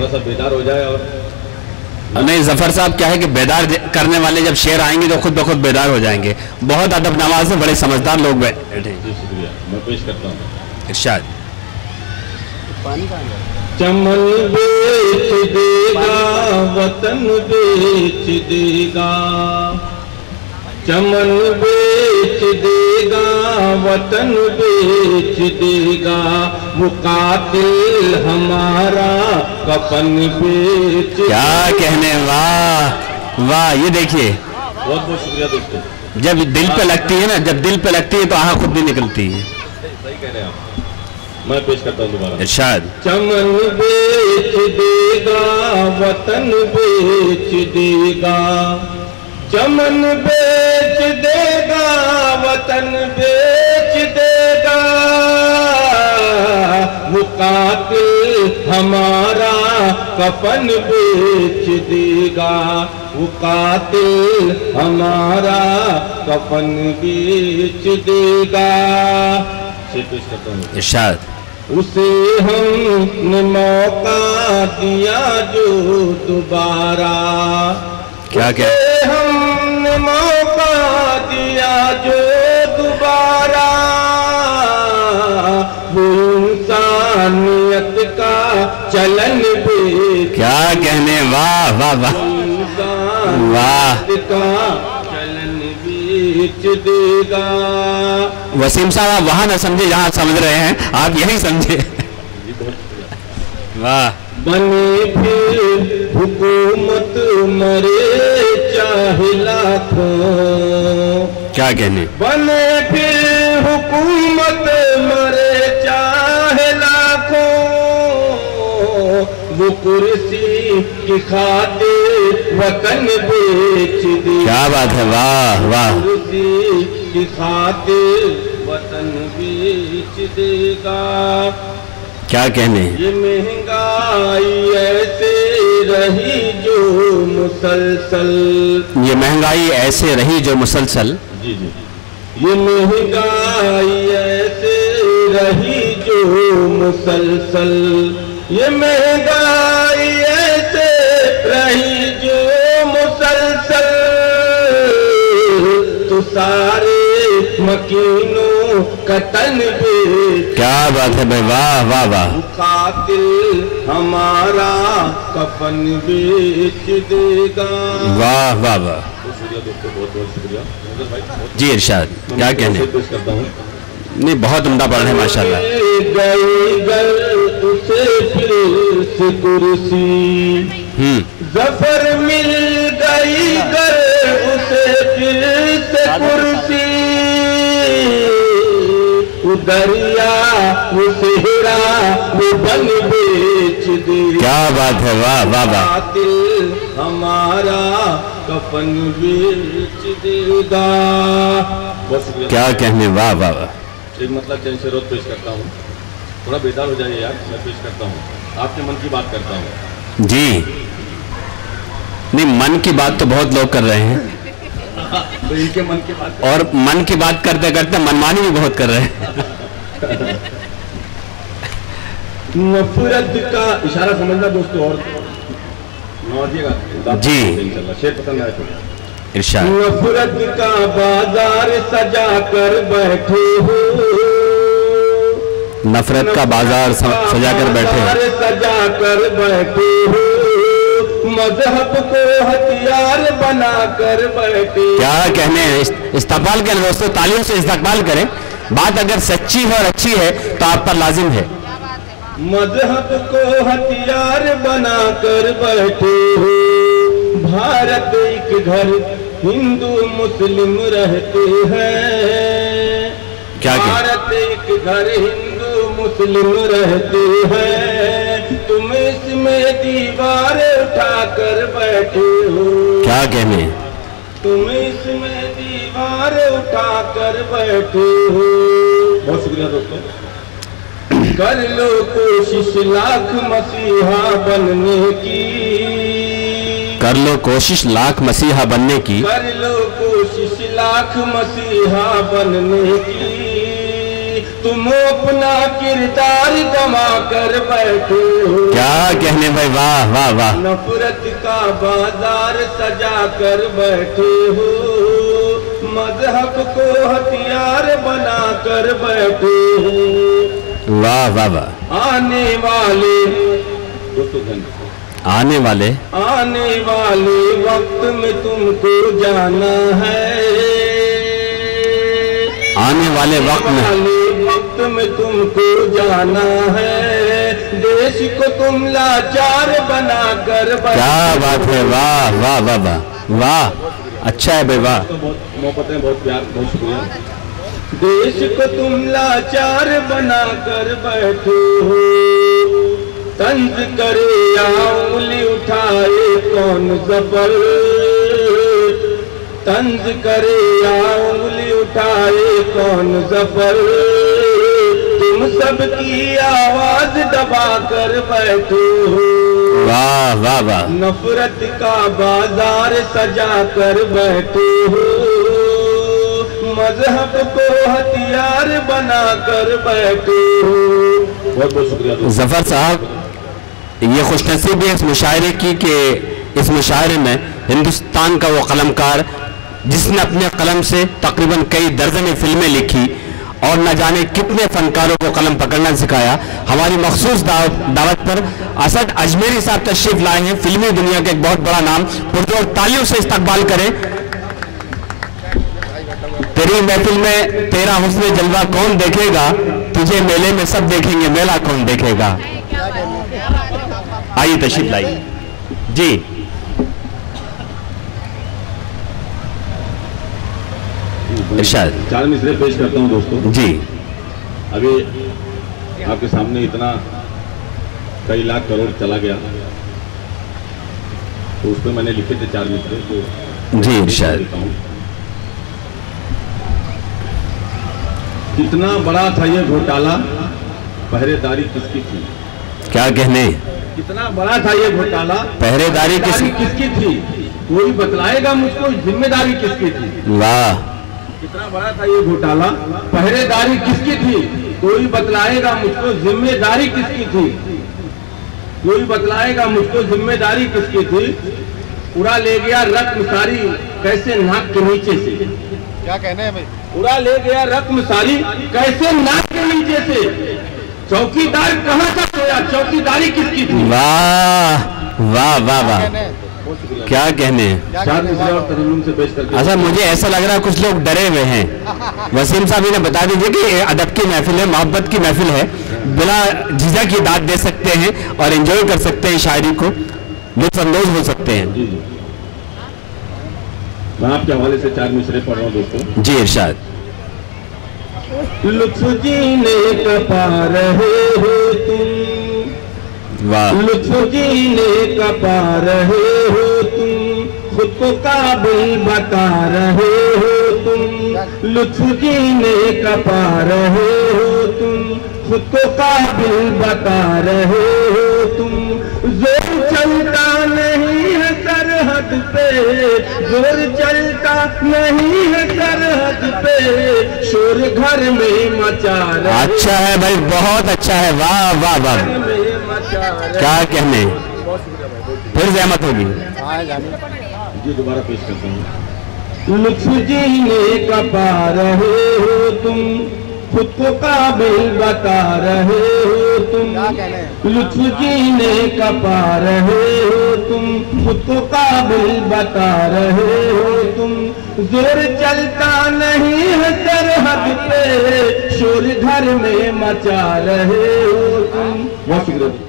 थोड़ा सा बेदार हो जाए। और नहीं जफर साहब, क्या है कि बेदार करने वाले जब शेर आएंगे तो खुद ब खुद बेदार हो जाएंगे। बहुत अदब नवाज है, बड़े समझदार लोग बैठे। जी शुक्रिया, मैं पेश करता हूँ। इरशाद। चमन बेच देगा वतन बेच देगा, चमन बेच देगा वतन बेच देगा, मुकातिल हमारा कफन बेच। क्या कहने, वाह वाह। ये देखिए, बहुत बहुत शुक्रिया दोस्तों। जब दिल पे लगती है ना, जब दिल पे लगती है तो आँख खुद भी निकलती है। सही कह रहे हैं आप। मैं पेश करता हूँ दोबारा। इरशाद। चमन बेच देगा वतन बेच देगा, चमन बेच देगा वतन बेच देगा, मुकातिल हमारा कफन बेच देगा, मुकातिल हमारा कफन बेच देगा। पेश करता हूँ। इरशाद। उसे हमने मौका दिया जो दोबारा, क्या क्या? उसे हमने मौका दिया जो दोबारा, वो इंसानियत का चलन बेच। क्या कहने, वाह वाह वाह वाह। चलन बेच देगा। वसीम साहब, आप वहां ना समझे जहां समझ रहे हैं, आप यही समझे। वाह। बने फिर हुकूमत मरे चाहे लाखों, क्या कहने, बने फिर हुकूमत मरे चाहे लाखों, वो कुर्सी की खातिर वतन बेच दे। क्या बात है, वाह वाह। कुर्सी की खातिर वतन बेच देगा। क्या कहने, ये महंगाई ऐसे रही जो मुसलसल, ये महंगाई ऐसे रही जो मुसलसल। जी जी। ये महंगाई ऐसे रही जो मुसलसल, ये महंगाई ऐसे रही जो मुसलसल, तो सारे मकीनों का तन बेच। क्या बात है भाई, वाह वाह वाह। मुकातिल हमारा कफन बेच देगा। वाह वाह वाह। शुक्रिया दोस्तों, बहुत बहुत शुक्रिया। जी इरशाद। क्या कहने, पेश करता हूँ। नहीं बहुत उम्दा पढ़ रहे हैं माशाल्लाह। गई गल उसे फिर से कुर्सी, जफर मिल गई गल उसे फिर से कुर्सी, दरिया वो सेहरा वो बन बेच दे। क्या बात है, वाह वाह वाह। दिल हमारा कफन बेच देगा। बहुत शुक्रिया। क्या कहने, वाह वाह वाह। एक मतलब चैन से रोज पेश करता हूँ, थोड़ा बेदार हो जाइए यार। मैं पेश करता हूँ, आपके मन की बात करता हूँ। जी नहीं, मन की बात तो बहुत लोग कर रहे हैं, तो इनके मन की बात, और मन की बात करते करते मनमानी भी बहुत कर रहे हैं। नफरत का इशारा समझना दोस्तों, और नवाजिएगा जी। इंशाल्लाह शेर पसंद आए तो। इरशाद। नफरत का बाजार सजा कर बैठे हो, नफरत का बाजार सजा कर बैठे हो, सजा कर बैठे हो, मजहब को हथियार बना कर बैठे। क्या कहने, इस्तकबाल करें दोस्तों, तालियों से इस्तकबाल करें। बात अगर सच्ची है और अच्छी है तो आप पर लाजिम है। मजहब को हथियार बना कर बैठे हो, भारत एक घर हिंदू मुस्लिम रहते हैं। क्या भारत एक घर हिंदू मुस्लिम रहते हैं, तुम इसमें दीवार उठा कर बैठे हो। क्या कहने, तुम इसमें दीवार उठा कर बैठे हो। बहुत शुक्रिया दोस्तों। कर लो कोशिश लाख मसीहा बनने की, कर लो कोशिश लाख मसीहा बनने की, कर लो कोशिश लाख मसीहा बनने की, तुम अपना किरदार गमा कर बैठे हो। क्या कहने भाई, वाह वाह वाह। नफरत का बाजार सजा कर बैठे हो, मजहब को हथियार बना कर बैठे हो। वाह वाह वाह। आने वाले वक्त में तुमको जाना है, आने वाले वक्त में तुमको जाना है, देश को तुम लाचार बना कर। क्या बात है, वाह वाह वाह वाह वाह, अच्छा है भाई, वाह। मोहब्बत है, बहुत प्यार, बहुत शुक्रिया। देश को तुम लाचार बना कर बैठे हो, तंज करे या उंगली उठाए कौन जफर, तंज करे या उंगली उठाए कौन जफर, तुम सबकी आवाज दबा कर बैठे हो। वाह वाह वाह। नफरत का बाजार सजा कर बैठे हो, मजहब को हथियार बना कर बैठे हो। बहुत बहुत शुक्रिया जफर साहब। ये खुशनसीबी है इस मुशायरे की कि इस मुशायरे में हिंदुस्तान का वो कलमकार जिसने अपने कलम से तकरीबन कई दर्जन फिल्में लिखी और न जाने कितने फनकारों को कलम पकड़ना सिखाया, हमारी मखसूस दावत पर असद अजमेरी साहब तशरीफ लाए हैं। फिल्मी दुनिया के एक बहुत बड़ा नाम, पुरजोर तालियों से इस्तकबाल करें। तेरी महफिल में तेरा हुस्न जलवा कौन देखेगा, तुझे मेले में सब देखेंगे, मेला कौन देखेगा। आइए तशरीफ लाइए जी। इरशाद। 4 मिसरे पेश करता हूँ दोस्तों जी। अभी आपके सामने इतना कई लाख करोड़ चला गया, तो उस पर मैंने लिखे थे 4 मिसरे, तो जी इरशाद। कितना बड़ा था ये घोटाला, पहरेदारी किसकी थी। क्या कहने, कितना बड़ा था ये घोटाला, पहरेदारी किसकी थी, कोई बतलाएगा मुझको जिम्मेदारी किसकी थी। वाह। कितना बड़ा था ये घोटाला, पहरेदारी किसकी थी, कोई बतलाएगा मुझको जिम्मेदारी किसकी थी, कोई बतलाएगा मुझको जिम्मेदारी किसकी थी। उड़ा ले गया रत्न सारी कैसे नाक के नीचे से। क्या कहने हैं भाई। उड़ा ले गया रत्न सारी कैसे नाक के नीचे से, चौकीदार कहाँ था सोया, चौकीदारी किसकी थी। वाह वाह वाह वाह, क्या कहने। अच्छा, मुझे ऐसा लग रहा है कुछ लोग डरे हुए हैं। वसीम साहब इन्हें बता दीजिए कि अदब की महफिल है, मोहब्बत की महफिल है, बिना झिझक की दाद दे सकते हैं और एंजॉय कर सकते हैं, शायरी को लुत्फअंदोज हो सकते हैं। मैं आपके हवाले से 4 मिसरे पढ़ रहा हूँ दोस्तों जी इरशाद। लुत्फ जीने का पा रहे हो तुम, वाह। लुत्फ जीने का पा रहे हो तुम, खुद को काबिल बता रहे हो तुम, लुत्फ जीने का पा रहे हो तुम, खुद को काबिल बता रहे हो तुम। जोर चलता नहीं है सरहद पे, जोर चलता नहीं है सरहद पे, शोर घर में मचा रहे। अच्छा है भाई, बहुत अच्छा है, वाह वाह वाह, क्या कहने। फिर जहमत होगी जी, दोबारा पेश करता हूँ। लुत्फ जीने का पा रहे हो तुम, खुद को काबिल बता रहे हो तुम, लुत्फ जीने का पा रहे हो तुम, खुद को काबिल बता रहे हो तुम। जोर चलता नहीं है सरहद पे, शोर घर में मचा रहे हो तुम। बहुत शुक्रिया।